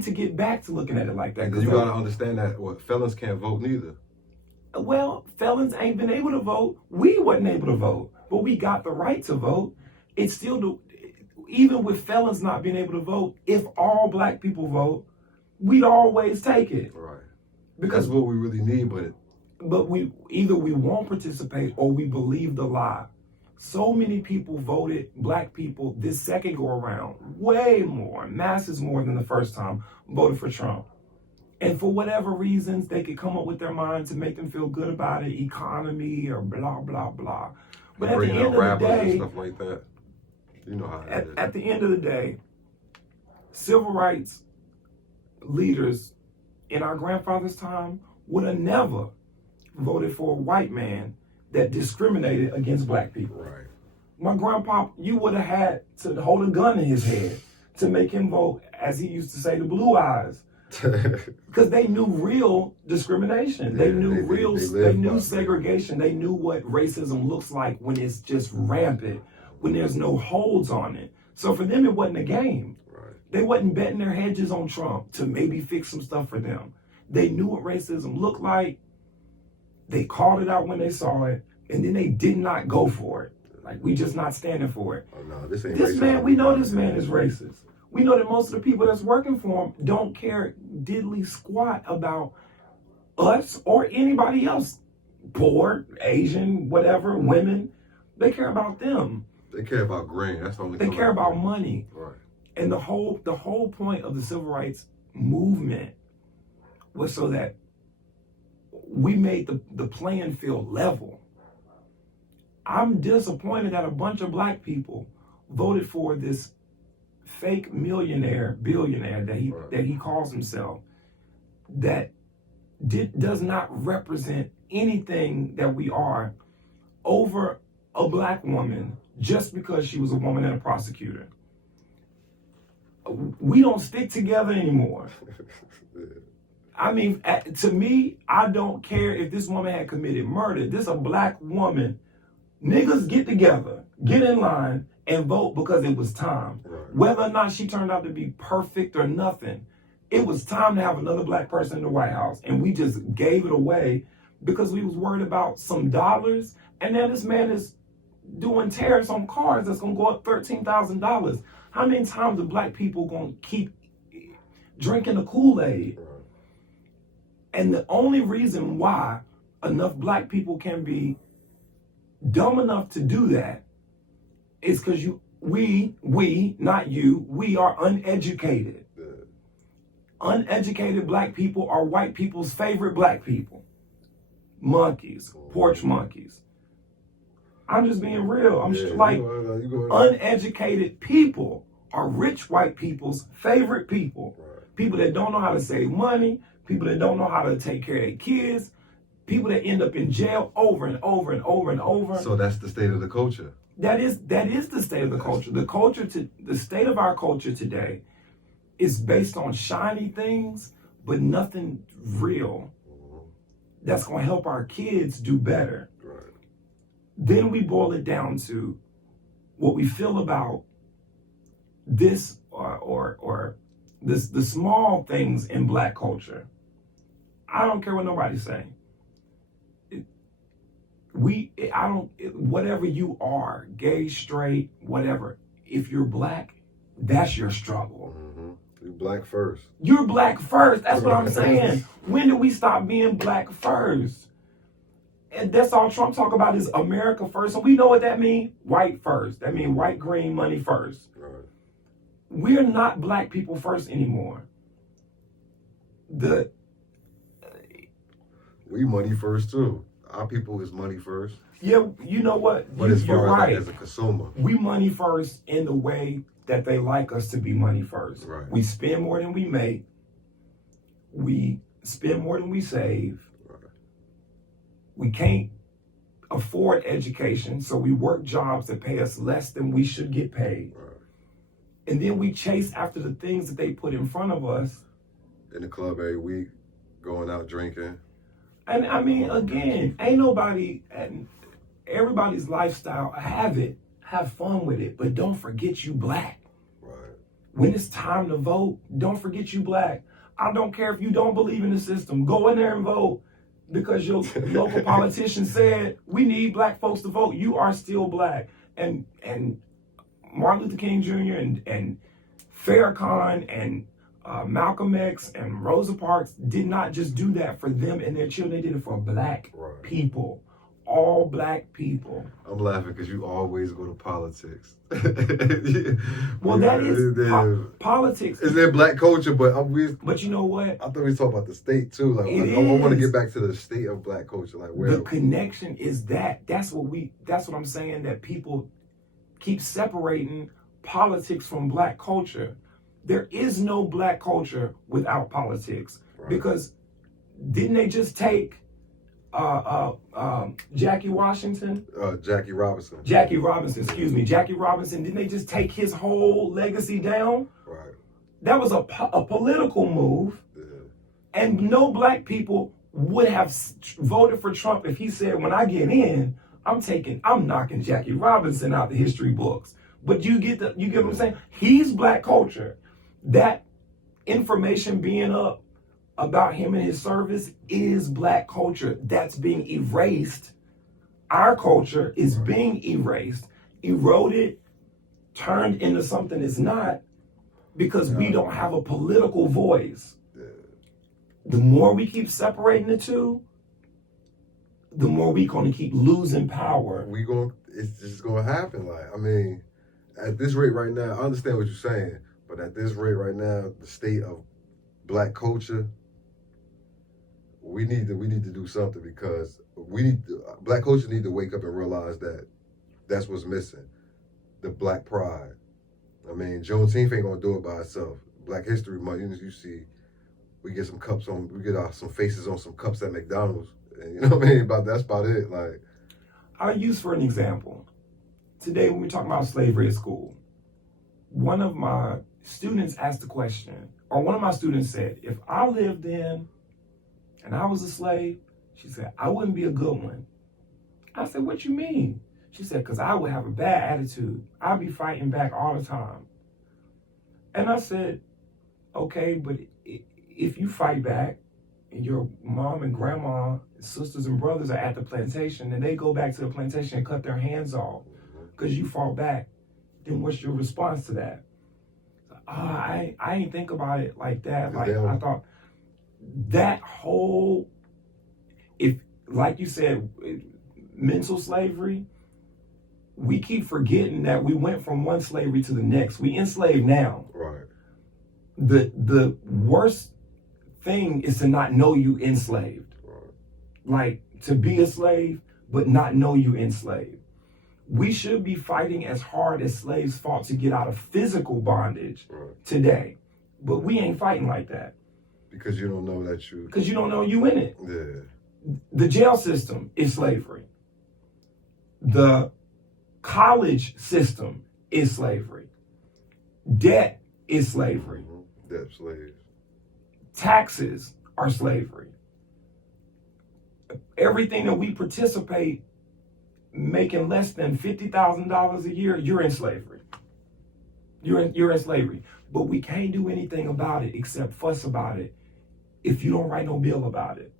need to get back to looking at it like that. Because you got to understand that felons can't vote neither. Well, felons ain't been able to vote. We wasn't able to vote, but we got the right to vote. It's still, even with felons not being able to vote, if all black people vote, we'd always take it. Right. Because that's what we really need, but we won't participate or we believe the lie. So many people voted, black people, this second go around, way more, masses more than the first time, voted for Trump. And for whatever reasons, they could come up with their mind to make them feel good about it, economy or blah, blah, blah. But at the end of the day, and stuff like that. You know how at the end of the day, civil rights leaders in our grandfather's time would have never voted for a white man that discriminated against black people. Right. My grandpa, you would have had to hold a gun in his head to make him vote, as he used to say, the blue eyes. Because they knew real discrimination. They knew segregation. They knew what racism looks like when it's just rampant, when there's no holds on it. So for them, it wasn't a game. Right. They wasn't betting their hedges on Trump to maybe fix some stuff for them. They knew what racism looked like. They called it out when they saw it, and then they did not go for it. Like, we just not standing for it. Oh, no, this ain't this racist. Man, we know this man is racist. We know that most of the people that's working for him don't care diddly squat about us or anybody else. Poor, Asian, whatever, women. They care about them. They care about grain. That's the only thing. They care about money. Right. And the whole point of the civil rights movement was so that we made the playing field level. I'm disappointed that a bunch of black people voted for this fake billionaire that he calls himself, that does not represent anything that we are, over a black woman just because she was a woman and a prosecutor. We don't stick together anymore. I mean, to me, I don't care if this woman had committed murder. This is a black woman. Niggas get together, get in line, and vote because it was time. Right. Whether or not she turned out to be perfect or nothing, it was time to have another black person in the White House. And we just gave it away because we was worried about some dollars. And now this man is doing tariffs on cars that's going to go up $13,000. How many times are black people going to keep drinking the Kool-Aid? Right. And the only reason why enough black people can be dumb enough to do that is because we, not you, we are uneducated. Yeah. Uneducated black people are white people's favorite black people. Monkeys, porch monkeys. I'm just being real. Uneducated people are rich white people's favorite people. Right. People that don't know how to save money, people that don't know how to take care of their kids, people that end up in jail over and over and over and over. So that's the state of the culture. That is the state of the culture. The state of our culture today is based on shiny things, but nothing real that's going to help our kids do better. Right. Then we boil it down to what we feel about this or this, the small things in black culture. I don't care what nobody's saying. Whatever you are, gay, straight, whatever, if you're black, that's your struggle. Mm-hmm. You're black first. You're black first. That's what I'm saying. When do we stop being black first? And that's all Trump talk about is America first. And we know what that means. White first. That means white, green, money first. Right. We're not black people first anymore. We money first too. Our people is money first. Yeah, you know what? But as far you're as right. as a consumer, We money first in the way that they like us to be money first. Right. We spend more than we make. We spend more than we save. Right. We can't afford education, so we work jobs that pay us less than we should get paid. Right. And then we chase after the things that they put in front of us. In the club every week, going out drinking. And I mean, again, ain't nobody, everybody's lifestyle, have fun with it, but don't forget you black. Right. when it's time to vote, don't forget you black. I don't care if you don't believe in the system. Go in there and vote because your local politician said we need black folks to vote. You are still black. And Martin Luther King Jr. and Farrakhan and Malcolm X and Rosa Parks did not just do that for them and their children. They did it for black people. All black people. I'm laughing because you always go to politics. Well, that is politics. Is there black culture? But But you know what? I thought we talk about the state too. Like I want to get back to the state of black culture. Like where the connection is that. That's what I'm saying. That people keep separating politics from black culture. There is no black culture without politics. Because didn't they just take Jackie Robinson, excuse me, Jackie Robinson, didn't they just take his whole legacy down? Right. That was a political move. Yeah. And no black people would have voted for Trump if he said, when I get in, I'm knocking Jackie Robinson out the history books. But you get what I'm saying? He's black culture. That information being up about him and his service is black culture. That's being erased. Our culture is being erased, eroded, turned into something it's not, because we don't have a political voice. The more we keep separating the two, the more we're going to keep losing power. It's just going to happen. Like, I mean, at this rate right now, I understand what you're saying, but at this rate right now, the state of black culture, we need to do something, because black culture need to wake up and realize that that's what's missing, the black pride. I mean, Juneteenth ain't gonna do it by itself. Black History Month, you see, we get some some faces on some cups at McDonald's, and you know what I mean. That's about it. Like, I'll use for an example. Today, when we talk about slavery at school, one of my students asked a question, or one of my students said, "If I lived in and I was a slave," she said, "I wouldn't be a good one." I said, "What you mean?" She said, "Because I would have a bad attitude. I'd be fighting back all the time." And I said, "Okay, but if you fight back and your mom and grandma, sisters and brothers are at the plantation and they go back to the plantation and cut their hands off because you fought back, then what's your response to that?" I ain't think about it like that. Like, I thought that whole, if, like you said, mental slavery, we keep forgetting that we went from one slavery to the next. We enslaved now. Right. The worst thing is to not know you enslaved. Right. Like, to be a slave, but not know you enslaved. We should be fighting as hard as slaves fought to get out of physical bondage today. But we ain't fighting like that. Because you don't know that Because you don't know you in it. Yeah. The jail system is slavery. The college system is slavery. Debt is slavery. Mm-hmm. Debt slaves. Taxes are slavery. Everything that we participate making less than $50,000 a year, you're in slavery. You're in slavery. But we can't do anything about it except fuss about it if you don't write no bill about it.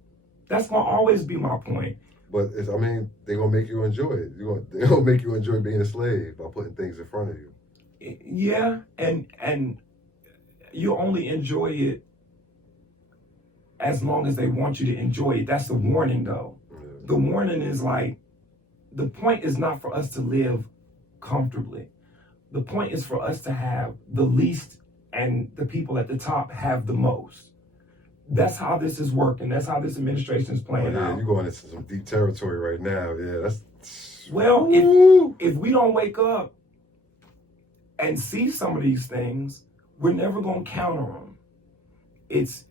That's going to always be my point. But they're going to make you enjoy it. They're going to make you enjoy being a slave by putting things in front of you. Yeah, and you only enjoy it as long as they want you to enjoy it. That's the warning, though. Yeah. The warning is like, the point is not for us to live comfortably. The point is for us to have the least and the people at the top have the most. That's how this is working. That's how this administration is playing out. You're going into some deep territory right now. Yeah, that's... Well, if we don't wake up and see some of these things, we're never going to counter them. It's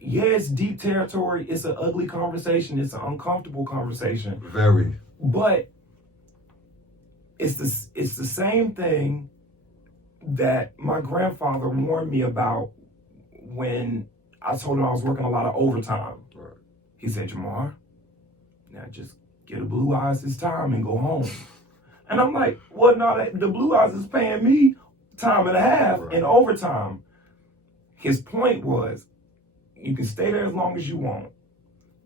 deep territory. It's an ugly conversation. It's an uncomfortable conversation. Very. But it's the same thing that my grandfather warned me about when I told him I was working a lot of overtime. Right. He said, "Jamar, now just get a Blue Eyes this time and go home." And I'm like, "Well, no, the Blue Eyes is paying me time and a half in overtime." His point was, you can stay there as long as you want.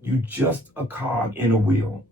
You just a cog in a wheel.